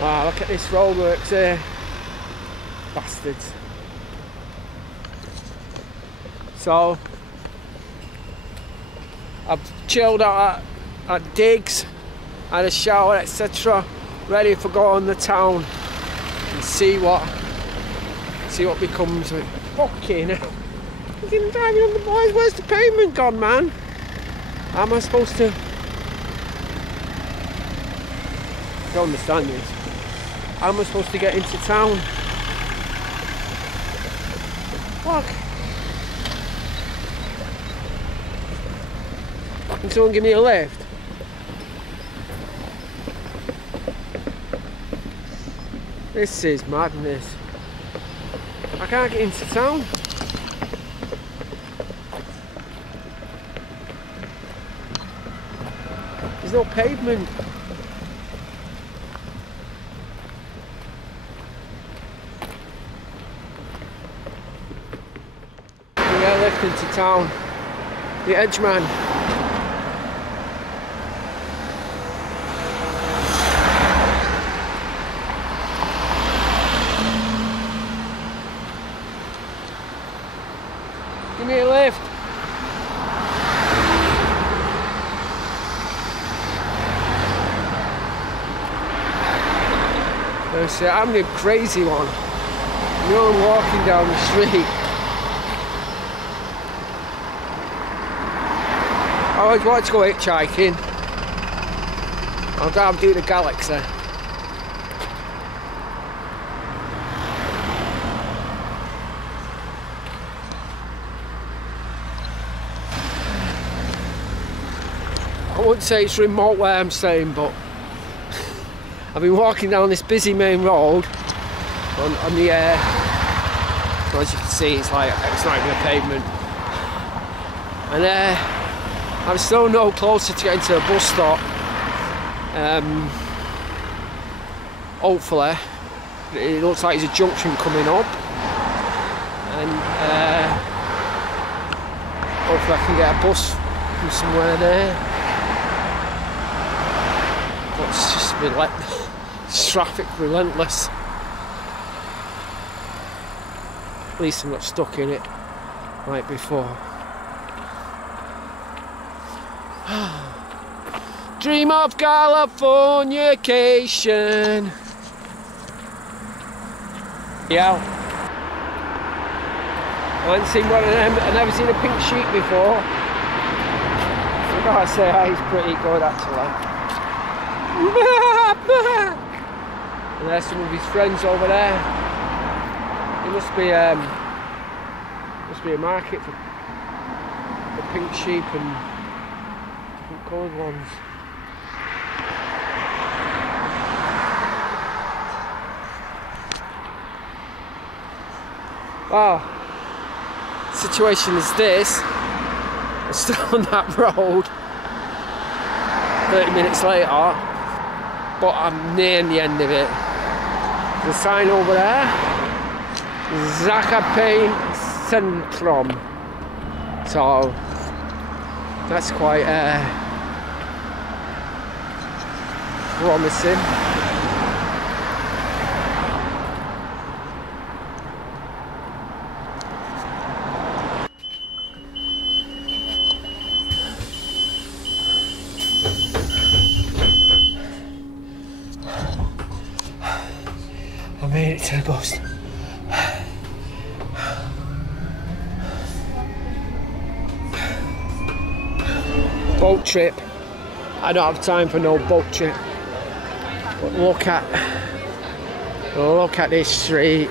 Wow, look at this roadworks here. Bastards. So, I've chilled out at digs, had a shower, etc. Ready for going to town and see what becomes of it. Fucking hell. Fucking driving on the boys, where's the pavement gone, man? How am I supposed to... I don't understand this. How am I supposed to get into town? Fuck. Can someone give me a lift? This is madness. I can't get into town. There's no pavement. We get a lift into town. The EdgeMan. Give me a lift. I'm the crazy one. You know, I'm walking down the street. I always wanted to go hitchhiking. I'll go and do the Galaxy. I wouldn't say it's remote where I'm staying, but I've been walking down this busy main road on the as you can see, it's not even a pavement, and I'm still no closer to getting to a bus stop. Hopefully, it looks like there's a junction coming up, and hopefully I can get a bus from somewhere there. But it's just relentless. Traffic relentless. At least I'm not stuck in it like before. Dream of Californication. Yeah. I haven't seen one of them. I've never seen a pink sheep before. I gotta say, he's pretty good actually. And there's some of his friends over there. It must be a market for pink sheep and different coloured ones. Wow, the situation is this. I'm still on that road 30 minutes later, but I'm near the end of it. There's a sign over there, Zakopane Centrum. So that's quite promising. I made it to the bus. Boat trip. I don't have time for no boat trip. But look at this street.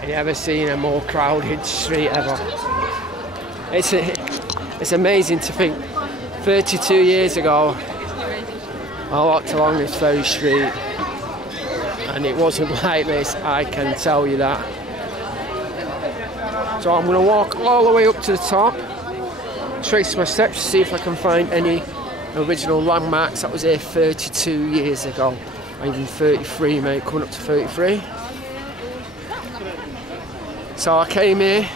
I've never seen a more crowded street ever. It's amazing to think 32 years ago I walked along this very street and it wasn't like this, I can tell you that. So I'm going to walk all the way up to the top, trace my steps, see if I can find any original landmarks that was here 32 years ago. Or even 33, mate, coming up to 33. So I came here,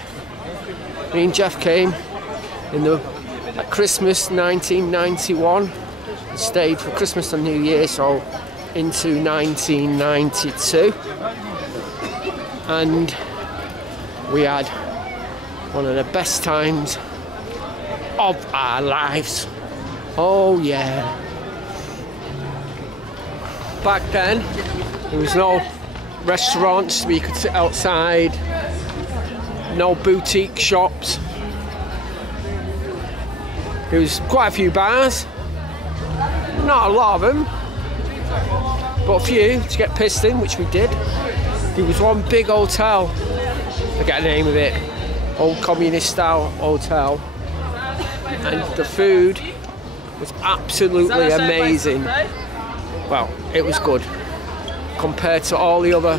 me and Jeff came at Christmas 1991 and stayed for Christmas and New Year, so into 1992, and we had one of the best times of our lives. Oh yeah. Back then there was no restaurants where you could sit outside, no boutique shops. There was quite a few bars, not a lot of them, but a few to get pissed in, which we did. There was one big hotel, I forget the name of it, old communist style hotel, and the food was absolutely amazing. Well, it was good compared to all the other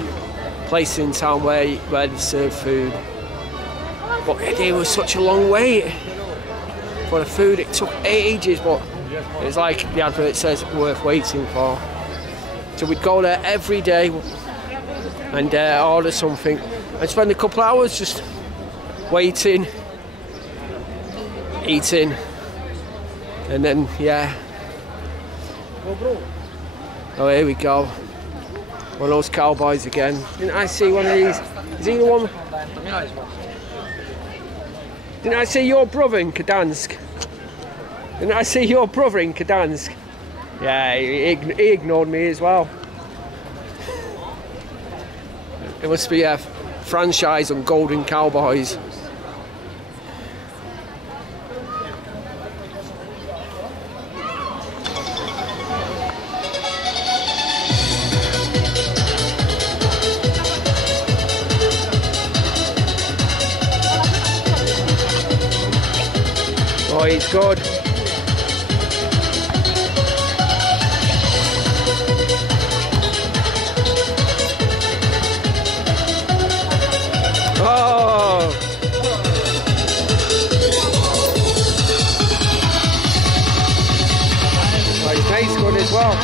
places in town where they serve food. But it was such a long wait for the food. It took ages, but it's like the advert says, worth waiting for. So we'd go there every day and order something and spend a couple of hours just waiting, eating, and then yeah. Oh, here we go. One of those cowboys again. Didn't I see one of these? Is he the one? Didn't I see your brother in Gdansk? Didn't I see your brother in Gdansk? Yeah, he ignored me as well. It must be a franchise on Golden Cowboys. Oh, he's good. Oh! Oh, his mate's good as well.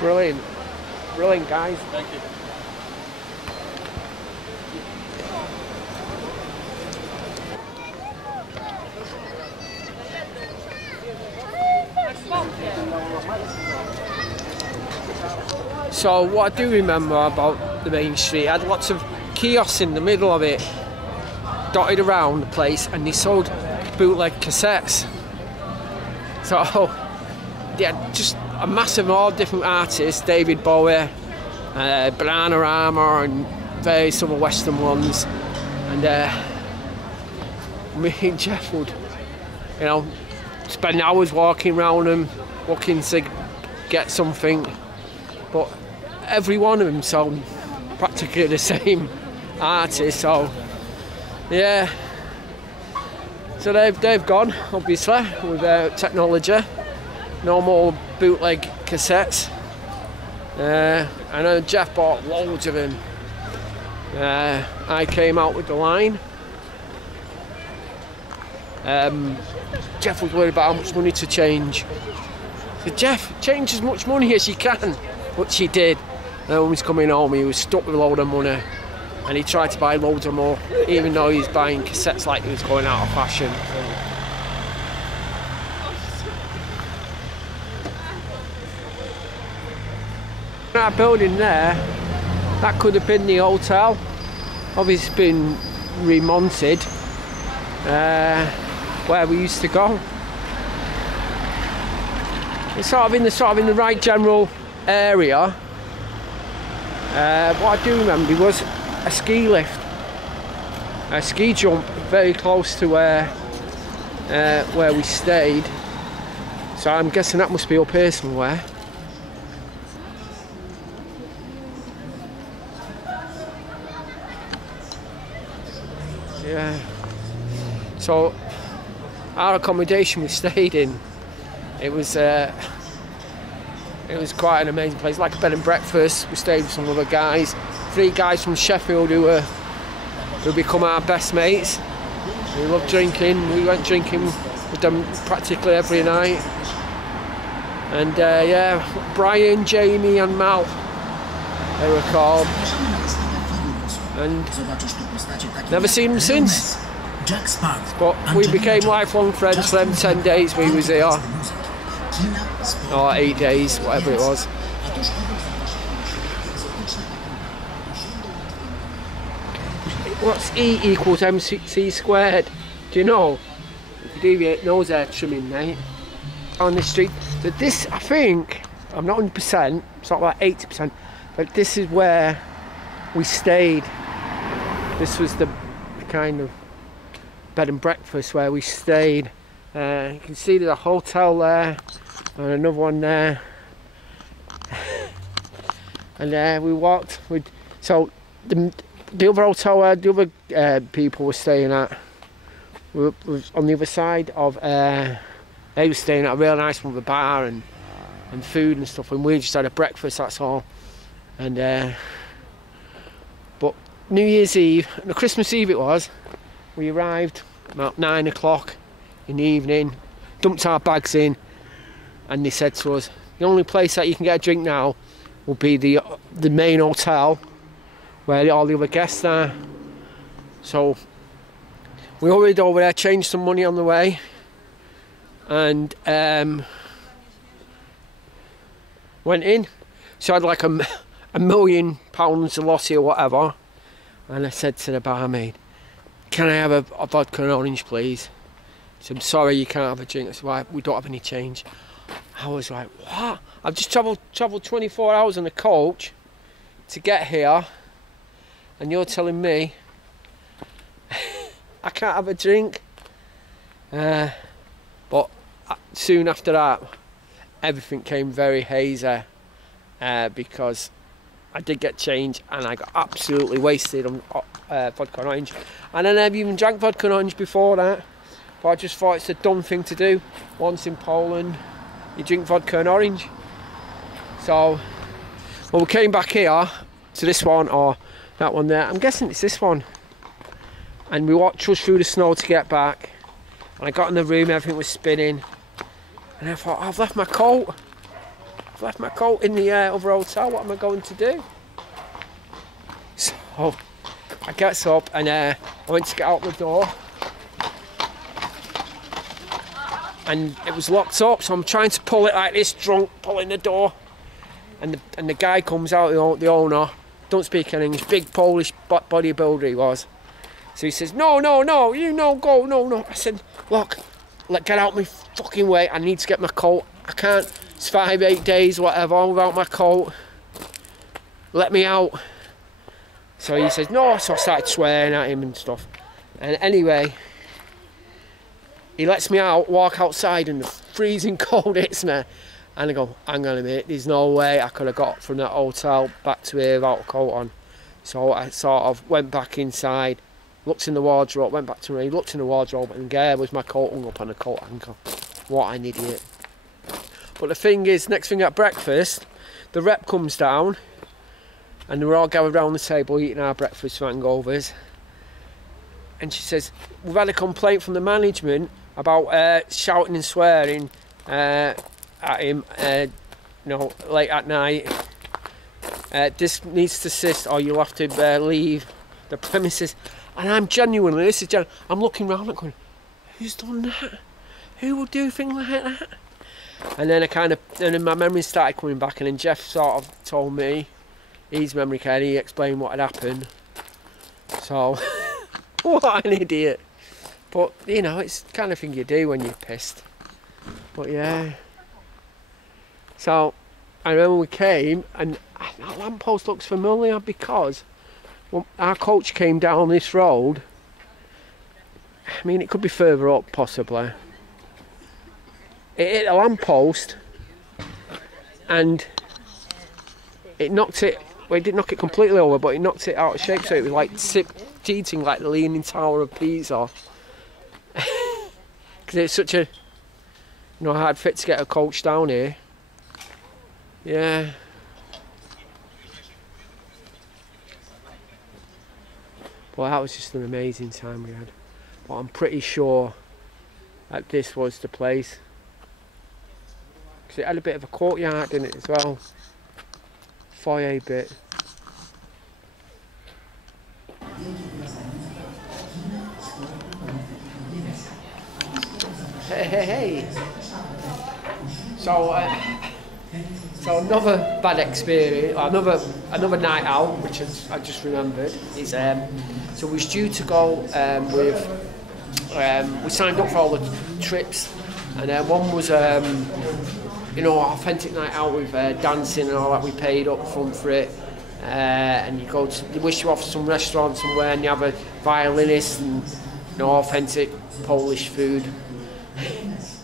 Brilliant. Brilliant, guys. Thank you. So what I do remember about the main street, I had lots of kiosks in the middle of it, dotted around the place, and they sold bootleg cassettes. So they had just a massive all different artists, David Bowie, Bananarama, and various other Western ones. And me and Jeff would, you know, spend hours walking around them, looking to get something. But every one of them sold practically the same artist. So yeah. So they've gone, obviously, with technology. No more bootleg cassettes. I know Jeff bought loads of them. I came out with the line. Jeff was worried about how much money to change. So Jeff, change as much money as you can, which he did. And when he was coming home, he was stuck with a load of money, and he tried to buy loads of more, even though he was buying cassettes like he was going out of fashion. That building there, that could have been the hotel. Obviously it's been remonted, where we used to go. It's sort of in the right general area. What I do remember was a ski lift, a ski jump very close to where we stayed. So I'm guessing that must be up here somewhere. Yeah. So our accommodation we stayed in, it was quite an amazing place, like a bed and breakfast. We stayed with some other guys, 3 guys from Sheffield who become our best mates. We loved drinking. We went drinking with them practically every night. And yeah, Brian, Jamie and Mal, they were called. And never seen them since. But we became lifelong friends for them 10 days we was here. Or 8 days, whatever it was. What's E equals MC squared? Do you know? If you do your nose hair trimming, mate, on the street. So this, I think, I'm not 100%, it's not like 80%, but this is where we stayed. This was the kind of bed and breakfast where we stayed. You can see there's a hotel there and another one there. And we walked with, so the other hotel where the other people were staying at was on the other side of, they were staying at a real nice one with a bar and food and stuff, and we just had a breakfast, that's all. And but New Year's Eve, no, Christmas Eve it was, we arrived about 9 o'clock in the evening, dumped our bags in, and they said to us, the only place that you can get a drink now will be the main hotel where all the other guests are. So we hurried over there, changed some money on the way, and went in. So I had like a £1 million zloty or whatever, and I said to the barmaid, can I have a vodka and orange please? He said, I'm sorry, you can't have a drink. I said, why? We don't have any change. I was like, what? I've just travelled 24 hours on a coach to get here, and you're telling me I can't have a drink? But soon after that, everything came very hazy, because I did get change and I got absolutely wasted on vodka and orange. And I never even drank vodka and orange before that, but I just thought it's a dumb thing to do. Once in Poland, you drink vodka and orange. So, well, we came back here to this one or that one there. I'm guessing it's this one. And we walked through the snow to get back. And I got in the room, everything was spinning. And I thought, oh, I've left my coat. I've left my coat in the other hotel. What am I going to do? So I get up and I went to get out the door. And it was locked up, so I'm trying to pull it like this, drunk, pulling the door. And the guy comes out, the owner, don't speak any English, big Polish bodybuilder he was. So he says, no, you no go, no. I said, look, get out my fucking way, I need to get my coat. I can't, it's 5-8 days, whatever, without my coat. Let me out. So he says, no, so I started swearing at him and stuff. And anyway, he lets me out, walk outside, and the freezing cold hits me. And I go, hang on a minute, there's no way I could have got from that hotel back to here without a coat on. So I sort of went back inside, looked in the wardrobe, went back to me, looked in the wardrobe, and there was my coat hung up on a coat hanger. What an idiot. But the thing is, next thing at breakfast, the rep comes down, and we're all gathered around the table eating our breakfast hangovers. And she says, we've had a complaint from the management about shouting and swearing at him, late at night. This needs to cease, or you'll have to leave the premises. And I'm genuinely, I'm looking around and going, who's done that? Who would do things like that? And then and then my memory started coming back, and then Jeff sort of told me, his memory card, he explained what had happened. So, what an idiot. But, you know, it's the kind of thing you do when you're pissed. But yeah. So, I remember we came, and that lamppost looks familiar because when our coach came down this road, I mean, it could be further up, possibly. It hit a lamppost, and it knocked it, well, it didn't knock it completely over, but it knocked it out of shape, so it was like cheating like the Leaning Tower of Pisa. Because it's such a hard fit to get a coach down here. Yeah. Well, that was just an amazing time we had. But I'm pretty sure that this was the place. because it had a bit of a courtyard in it as well. Foyer bit. Hey. So another bad experience, another night out, which I just remembered, is so we was due to go we signed up for all the trips, and one was authentic night out with dancing and all that. We paid up front for it, and you wish you off to some restaurant somewhere, and you have a violinist and authentic Polish food.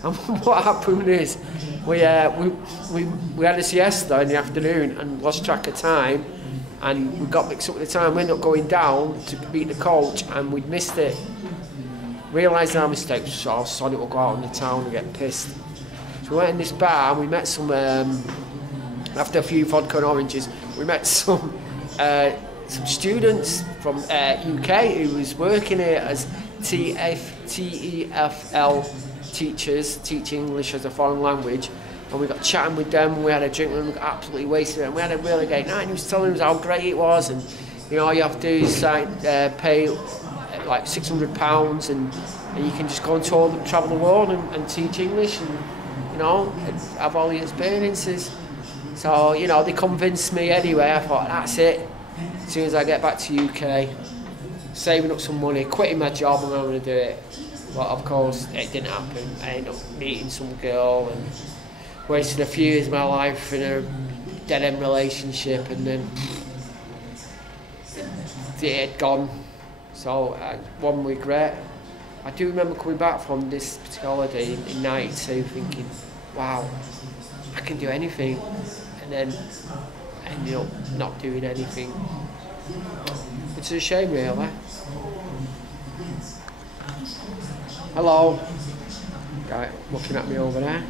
And what happened is we had a siesta in the afternoon and lost track of time, and we got mixed up with the time. We ended up going down to meet the coach, and we'd missed it. Realised our mistake, so I thought it would go out in the town and get pissed. So we went in this bar and we met some, after a few vodka and oranges, we met some students from UK who was working here as TEFL teachers, teaching English as a foreign language. And we got chatting with them, and we had a drink, and we got absolutely wasted, and we had a really great night. And he was telling us how great it was, and all you have to do is pay like £600, and you can just go and tour, travel the world and teach English, and have all the experiences. So they convinced me anyway. I thought, that's it. As soon as I get back to UK, saving up some money, quitting my job, and I'm going to do it. But of course, it didn't happen. I ended up meeting some girl and wasted a few years of my life in a dead-end relationship, and then it had gone. So one regret. I do remember coming back from this particular holiday in '92 thinking, wow, I can do anything, and then ended up not doing anything. It's a shame, really. Hello. Guy looking at me over there.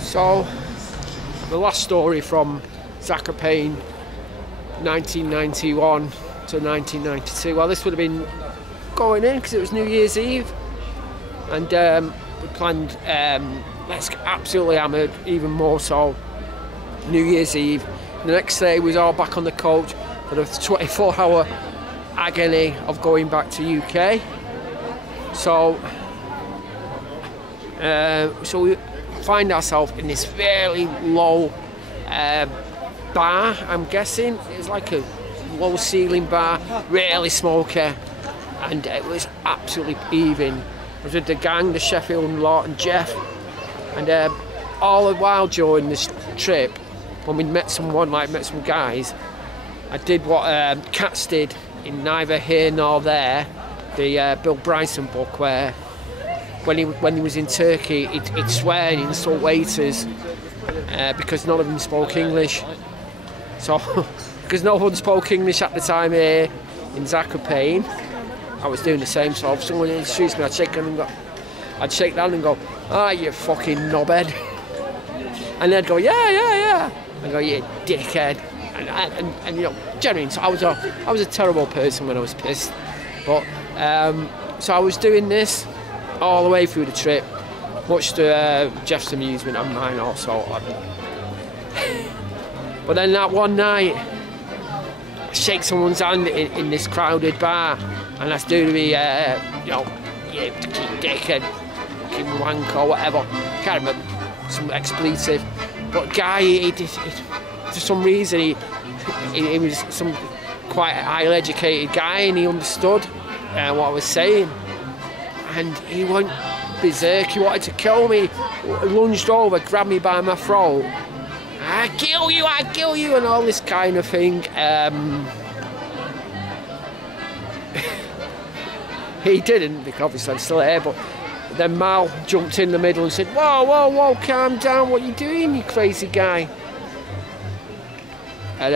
So, the last story from Zakopane, 1991 to 1992. Well, this would have been going in because it was New Year's Eve, and we planned, let's get absolutely hammered, even more so, New Year's Eve. The next day we was all back on the coach for the 24-hour agony of going back to UK. So we find ourselves in this fairly low bar, I'm guessing. It was like a low ceiling bar, really smoky, and it was absolutely heaving. I was with the gang, the Sheffield lot and Jeff, and all the while during this trip, when we met some guys, I did what Katz did in Neither Here Nor There, the Bill Bryson book, where when he was in Turkey, he'd swear and insult waiters because none of them spoke English. So, because no one spoke English at the time here in Zakopane, I was doing the same. So if someone introduced me, I'd shake their hand and go, "Ah, you fucking knobhead," and they'd go, "Yeah." I go, "You dickhead," and genuine. So I was a terrible person when I was pissed, but so I was doing this all the way through the trip, much to Jeff's amusement and mine also. But then that one night, I shake someone's hand in this crowded bar, and that's due to be, you dickhead, fucking wank or whatever. Can't remember, some expletive. But guy, for some reason, he was some quite highly educated guy, and he understood what I was saying. And he went berserk, he wanted to kill me, lunged over, grabbed me by my throat. I kill you, and all this kind of thing. He didn't, because obviously I'm still here, but then Mal jumped in the middle and said, whoa, calm down, what are you doing, you crazy guy? And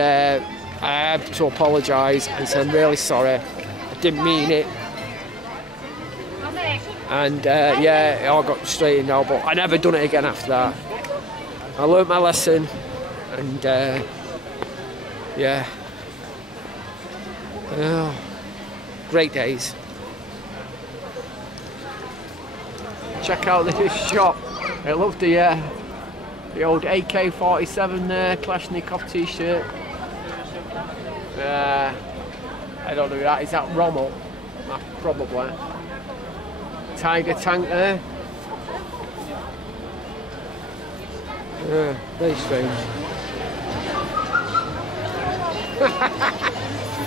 I had to apologise and say, I'm really sorry, I didn't mean it. And it all got straightened out, but I never done it again after that. I learnt my lesson, and great days. check out this shop. I love the old AK-47 there, Kalashnikov t-shirt. I don't know who that is. That Rommel? Probably. Tiger tank there. Very strange.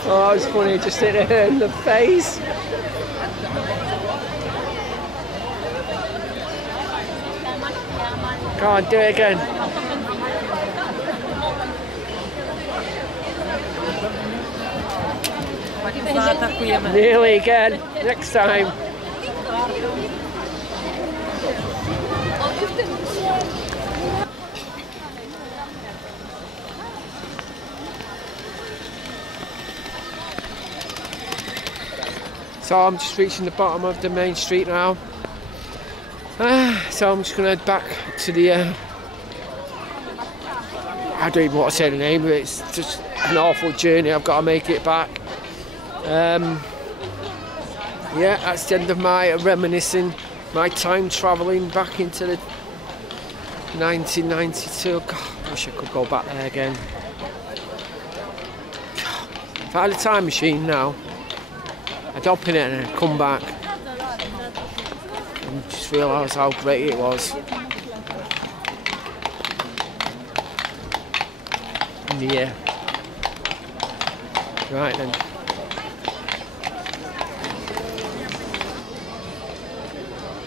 Oh, it's funny, just hit her in the face. Come on, do it again. Nearly again. Next time. So I'm just reaching the bottom of the main street now. So I'm just going to head back to the... I don't even want to say the name of it. It's just an awful journey. I've got to make it back. Yeah, that's the end of my reminiscing, my time travelling back into the 1992. God, I wish I could go back there again. If I had a time machine now, I'd hop in it and I'd come back and just realise how great it was. Yeah. Right then.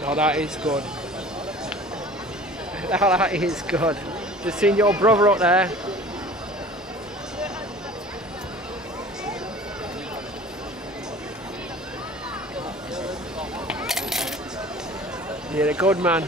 Oh, that is good. That is good. Just seen your brother up there. You're a good man.